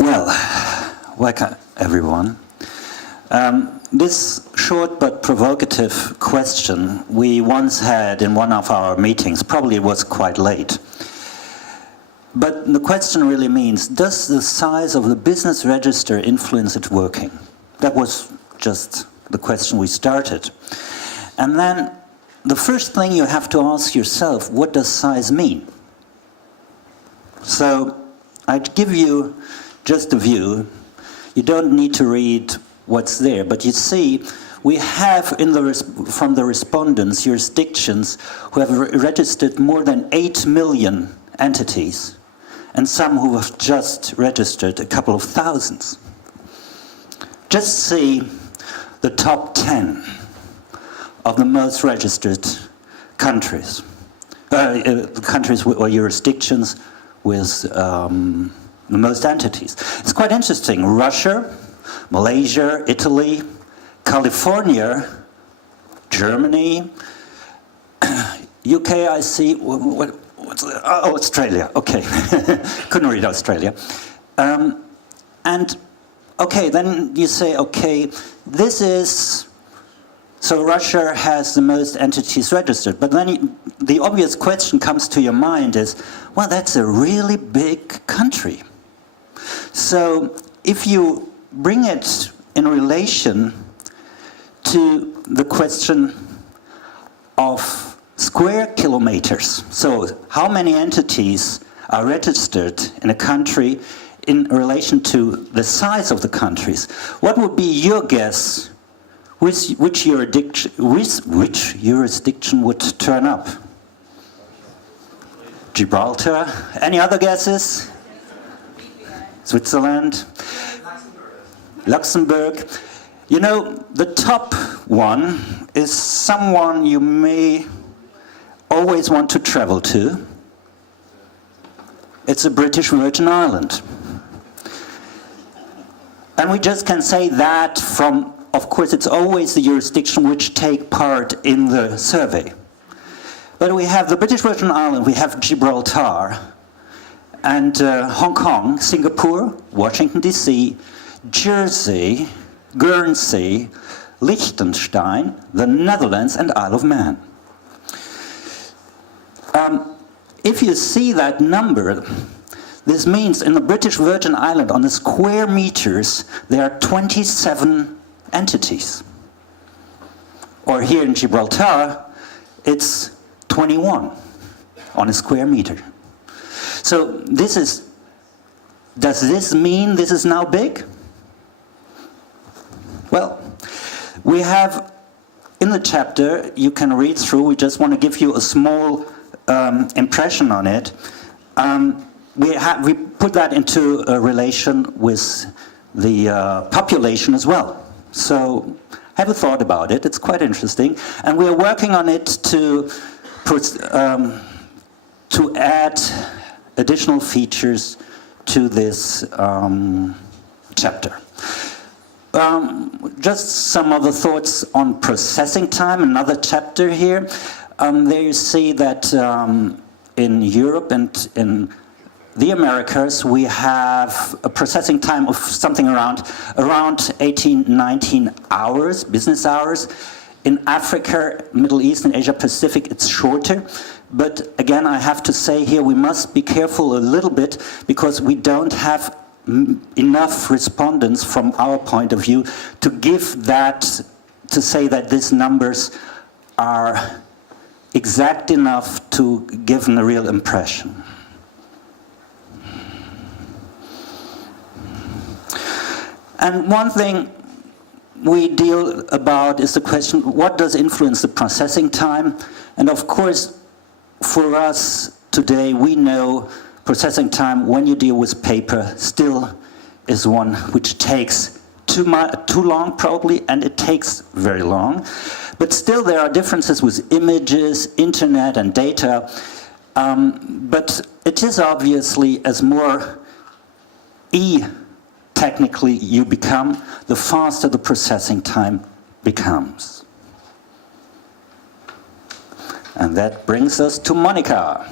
Well, welcome everyone. This short but provocative question we once had in one of our meetings, probably it was quite late. But the question really means, does the size of the business register influence its working? That was just the question we started. And then the first thing you have to ask yourself, what does size mean? So I'd give you just a view. You don't need to read what's there, but you see, we have from the respondents jurisdictions who have registered more than 8 million entities, and some who have just registered a couple of thousands. Just see the top 10 of the most registered countries, countries or jurisdictions with the most entities. It's quite interesting. Russia, Malaysia, Italy, California, Germany, UK, I see, oh, Australia, okay. Couldn't read Australia. And, okay, then you say, okay, this is, so Russia has the most entities registered, but then the obvious question comes to your mind is, well, that's a really big country. So if you bring it in relation to the question of square kilometers, so how many entities are registered in a country in relation to the size of the countries, what would be your guess which jurisdiction would turn up? Gibraltar? Any other guesses? Switzerland? Luxembourg? You know, the top one is someone you may always want to travel to. It's the British Virgin Islands. And we just can say that from, of course, it's always the jurisdiction which take part in the survey. But we have the British Virgin Islands, we have Gibraltar, and Hong Kong, Singapore, Washington DC, Jersey, Guernsey, Liechtenstein, the Netherlands, and Isle of Man. If you see that number, this means in the British Virgin Islands, on the square meters, there are 27 entities. Or here in Gibraltar, it's 21 on a square meter. So this is, does this mean this is now big? Well, we have in the chapter, you can read through, we just want to give you a small impression on it. We put that into a relation with the population as well. So have a thought about it, it's quite interesting. And we're working on it to add additional features to this chapter. Just some other thoughts on processing time, another chapter here. There you see that in Europe and in the Americas, we have a processing time of something around 18, 19 hours, business hours. In Africa, Middle East, and Asia Pacific, it's shorter. But again, I have to say here, we must be careful a little bit because we don't have enough respondents from our point of view to give that, to say that these numbers are exact enough to give a real impression. And one thing we deal about is the question, what does influence the processing time? And of course, for us today, we know processing time, when you deal with paper, still is one which takes too long probably, and it takes very long. But still there are differences with images, internet, and data. But it is obviously, as more technically you become, the faster the processing time becomes. And that brings us to Monica.